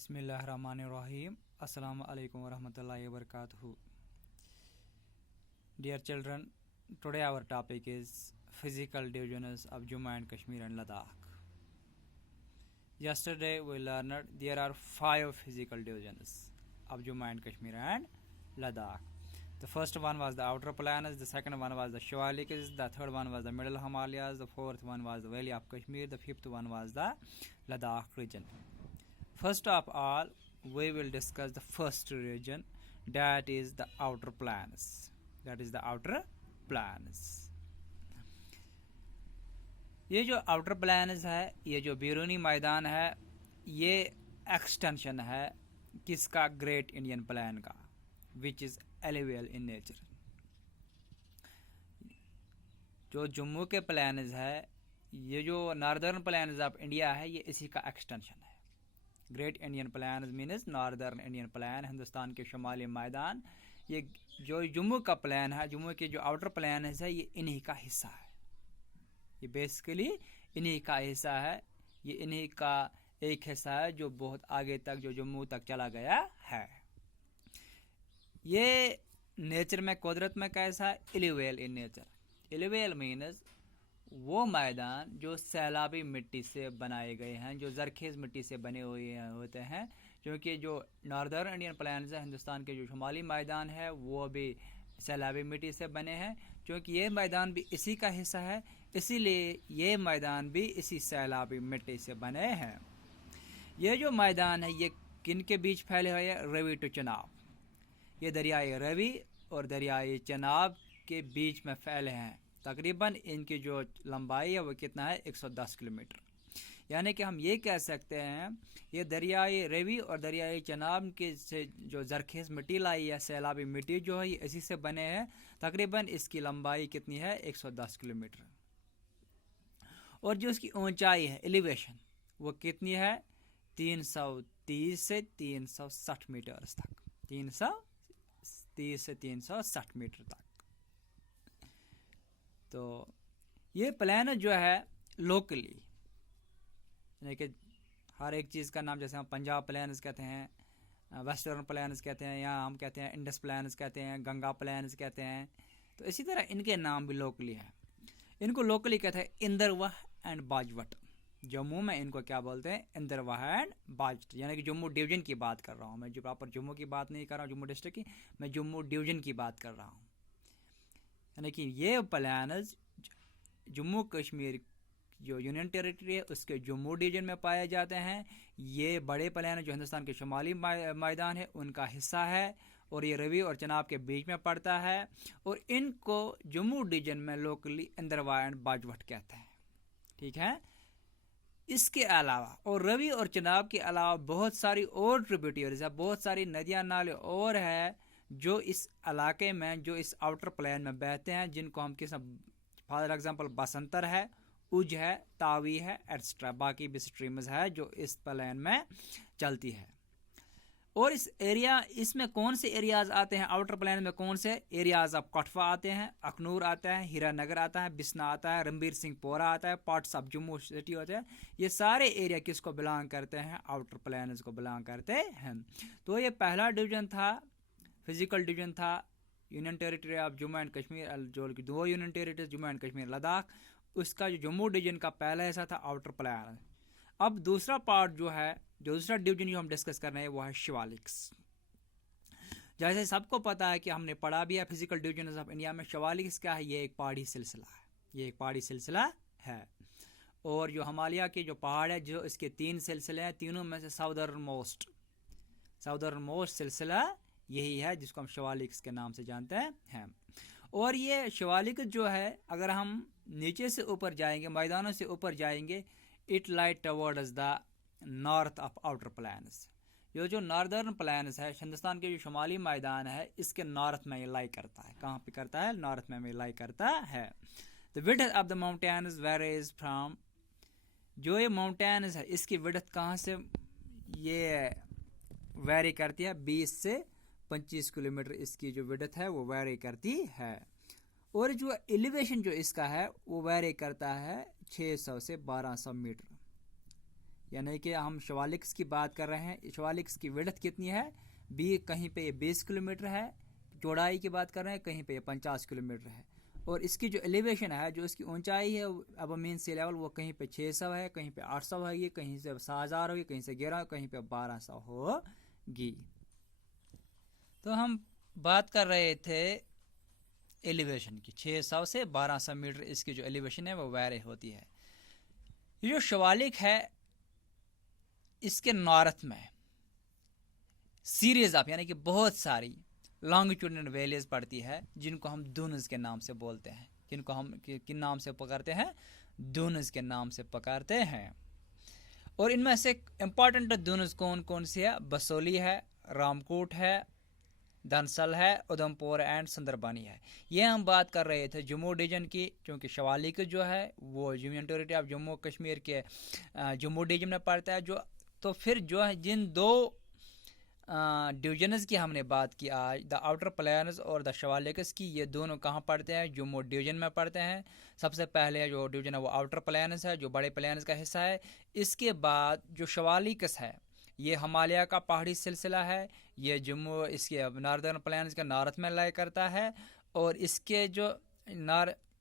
Bismillahirrahmanirrahim. Assalamu alaikum warahmatullahi wabarakatuh. Dear children, today our topic is physical divisions of Jammu and Kashmir and Ladakh. Yesterday we learned there are 5 physical divisions of Jammu and Kashmir and Ladakh. The first one was the outer plains, the second one was the Shivaliks, the third one was the middle Himalayas, the fourth one was the valley of Kashmir, the fifth one was the Ladakh region. First of all, we will discuss the first region, that is the outer plains. ये जो outer plans है, ये जो बैरूनी मैदान है, ये extension है किसका? ग्रेट इंडियन प्लान का, which is alluvial in nature. जो जम्मू के प्लान्स है, ये जो नॉर्दर्न प्लान्स ऑफ इंडिया है, ये इसी का एक्सटेंशन है. Great Indian plan means northern Indian plan, Hindustan के शुमाली मैदान. ये जो जम्मू का प्लान है, जम्मू के जो आउटर प्लान है, ये इन्हीं का हिस्सा है. ये बेसिकली इन्हीं का हिस्सा है. ये इन्हीं का एक हिस्सा है जो बहुत आगे तक, जो जम्मू तक चला गया है. ये नेचर में, कुदरत में कैसा है? Alluvial in nature. Alluvial means वो मैदान जो सैलाबी मिट्टी से बनाए गए हैं, जो जरखेज मिट्टी से बने हुए होते हैं. क्योंकि जो नॉर्दर्न इंडियन प्लान्स है, हिंदुस्तान के जो शुमाली मैदान है, वो भी सैलाबी मिट्टी से बने हैं. क्योंकि ये मैदान भी इसी का हिस्सा है, इसीलिए ये मैदान भी इसी सैलाबी मिट्टी से बने हैं. ये जो मैदान है, ये किन के बीच फैले हुए हैं? रवि टू चेनाब. ये दरियाए रवि और दरियाए चेनाब के बीच में फैले हैं. तकरीबन इनकी जो लंबाई है वो कितना है? 110 किलोमीटर. यानी कि हम ये कह सकते हैं, ये दरियाए रवि और दरियाए चेनाब के से जो जरखेज मिट्टी लाई है, सैलाबी मिट्टी जो है, इसी से बने हैं. तकरीबन इसकी लंबाई कितनी है? 110 किलोमीटर. और जो इसकी ऊंचाई है, एलिवेशन, वो कितनी है? 330 से 360 मीटर तक. 330 से 360 मीटर तक. तो ये प्लान जो है लोकली, यानी कि हर एक चीज़ का नाम, जैसे हम पंजाब प्लान्स कहते हैं, वेस्टर्न प्लान्स कहते हैं, यहाँ हम कहते हैं इंडस प्लान्स कहते हैं, गंगा प्लान्स कहते हैं. तो इसी तरह इनके नाम भी लोकली है. इनको लोकली कहते हैं इंदरवाह एंड बाजवट. जम्मू में इनको क्या बोलते हैं? इंदरवाह एंड बाजवट. यानी कि जम्मू डिवीजन की बात कर रहा हूँ मैं, जो प्रॉपर जम्मू की बात नहीं कर रहा हूँ, जम्मू डिस्ट्रिक्ट की, मैं जम्मू डिवीजन की बात कर रहा हूँ. यानी कि ये प्लान्स जम्मू कश्मीर जो यूनियन टेरिटरी है, उसके जम्मू डिवीजन में पाए जाते हैं. ये बड़े प्लान जो हिंदुस्तान के शुमाली मैदान है, उनका हिस्सा है. और ये रवि और चेनाब के बीच में पड़ता है. और इनको जम्मू डिवीजन में लोकली इंदरवाह एंड बाजवट कहते हैं. ठीक है. इसके अलावा, और रवि और चेनाब के अलावा, बहुत सारी और ट्रिब्यूटरीज है, बहुत सारी नदियां नाले और है जो इस इलाके में, जो इस आउटर प्लान में बहते हैं, जिनको हम किस, फॉर एग्जांपल बसंतर है, उज है, तावी है, एटसेट्रा. बाकी भी स्ट्रीम्स है जो इस प्लान में चलती है. और इस एरिया, इसमें कौन से एरियाज आते हैं आउटर प्लान में? कौन से एरियाज? ऑफ कठवा आते हैं, अखनूर आता है, हीरानगर आता है, बिस्ना आता है, रणबीर सिंह पोरा आता है, पार्ट्स ऑफ जम्मू सिटी होते हैं. ये सारे एरिया किसको बिलोंग करते हैं? आउटर प्लान को बिलोंग करते हैं. तो ये पहला डिवीजन था, फिजिकल डिवीजन था union territory of Jammu and Kashmir, जो दो union territory Jammu and Kashmir Ladakh, उसका जो जम्मू डिवीजन का पहला हिस्सा था आउटर प्लान. अब दूसरा पार्ट जो है, जो दूसरा डिवीजन जो हम डिस्कस कर रहे हैं, वो है शिवालिक्स. जैसे सबको पता है कि हमने पढ़ा भी है फिजिकल डिवीजन ऑफ इंडिया में, शिवालिक्स क्या है? ये एक पहाड़ी सिलसिला है. ये एक पहाड़ी सिलसिला है. और जो हिमालय के जो पहाड़ है, जो इसके 3 सिलसिले हैं, तीनों में से साउदर्न मोस्ट सिलसिला यही है, जिसको हम शिवालिक्स के नाम से जानते हैं. और ये शिवालिक्स जो है, अगर हम नीचे से ऊपर जाएंगे, मैदानों से ऊपर जाएंगे, it light towards the north of outer plans. ये जो नॉर्दर्न प्लान्स है, हिंदुस्तान के जो शुमाली मैदान है, इसके नॉर्थ में ये लाई करता है. कहाँ पे करता है? नॉर्थ में लाई करता है. The width of the mountains varies from, जो ये माउंटेन्स है, इसकी विड्थ कहाँ से ये वेरी करती है? 20 से 25 किलोमीटर इसकी जो विड्थ है वो वेरी करती है. और जो एलिवेशन जो इसका है, वो वेरी करता है 600 से 1200 मीटर. यानी कि हम शिवालिक्स की बात कर रहे हैं। शिवालिक्स की विड्थ कितनी है, कहीं पे ये 20 किलोमीटर है। चौड़ाई की बात कर रहे हैं, कहीं पे ये 50 किलोमीटर है। और इसकी जो एलिवेशन है, जो इसकी ऊंचाई है अब मीन सी लेवल, वो कहीं पे 600 है, कहीं पे 800 है, कहीं से 7000 होगी, कहीं से 11, कहीं पे 1200 होगी। तो हम बात कर रहे थे एलिवेशन की, 600 से 1200 मीटर इसकी जो एलिवेशन है वो वेरी होती है। ये जो शिवालिक है इसके नॉर्थ में सीरीज ऑफ यानी कि बहुत सारी लॉन्गिट्यूडनल वैलीज पड़ती है, जिनको हम दूनस के नाम से बोलते हैं। जिनको हम किन नाम से पकड़ते हैं, दूनस के नाम से पकड़ते हैं। और इनमें से इंपॉर्टेंट दूनस कौन कौन सी है, बसोली है, रामकोट है, धनसल है, उधमपुर एंड सुंदरबनी है। ये हम बात कर रहे थे जम्मू डिवीजन की, क्योंकि शिवालिक जो है वो union territory of Jammu Kashmir के जम्मू डिवीजन में पड़ता है। जो तो फिर जो है जिन दो डिवीजन्स की हमने बात की आज, द आउटर प्लेन्स और द शिवालिक्स की, ये दोनों कहाँ पड़ते हैं, जम्मू डिवीजन में पड़ते हैं। सबसे पहले जो डिवीजन है वो आउटर प्लेन्स है, जो बड़े प्लेन्स का हिस्सा है। इसके बाद जो शिवालिक्स है ये हिमालय का पहाड़ी सिलसिला है। ये जम्मू इसके नॉर्दर्न प्लेन्स के नॉर्थ में लाई करता है। और इसके जो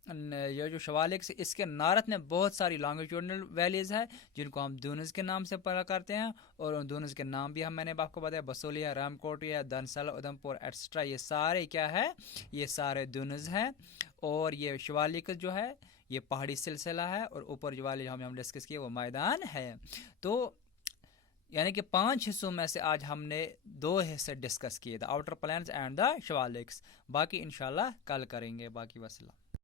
ये जो शिवालिक्स इसके नॉर्थ में बहुत सारी लॉन्गिट्यूडनल वैलीज है, जिनको हम दूनस के नाम से पढ़ा करते हैं। और उन दूनस के नाम भी मैंने आपको बताया, बसोली है, रामकोट है, धनसल, उधमपुर एक्स्ट्रा, ये सारे क्या है, ये सारे दूनस हैं। और ये शिवालिक जो है ये पहाड़ी सिलसिला है, और ऊपर जो वाले हम डिस्कस किए वो मैदान है। तो यानी कि 5 हिस्सों में से आज हमने 2 हिस्से डिस्कस किए, the outer plains and the Shivaliks. बाकी इंशाल्लाह कल करेंगे। बाकी वसला।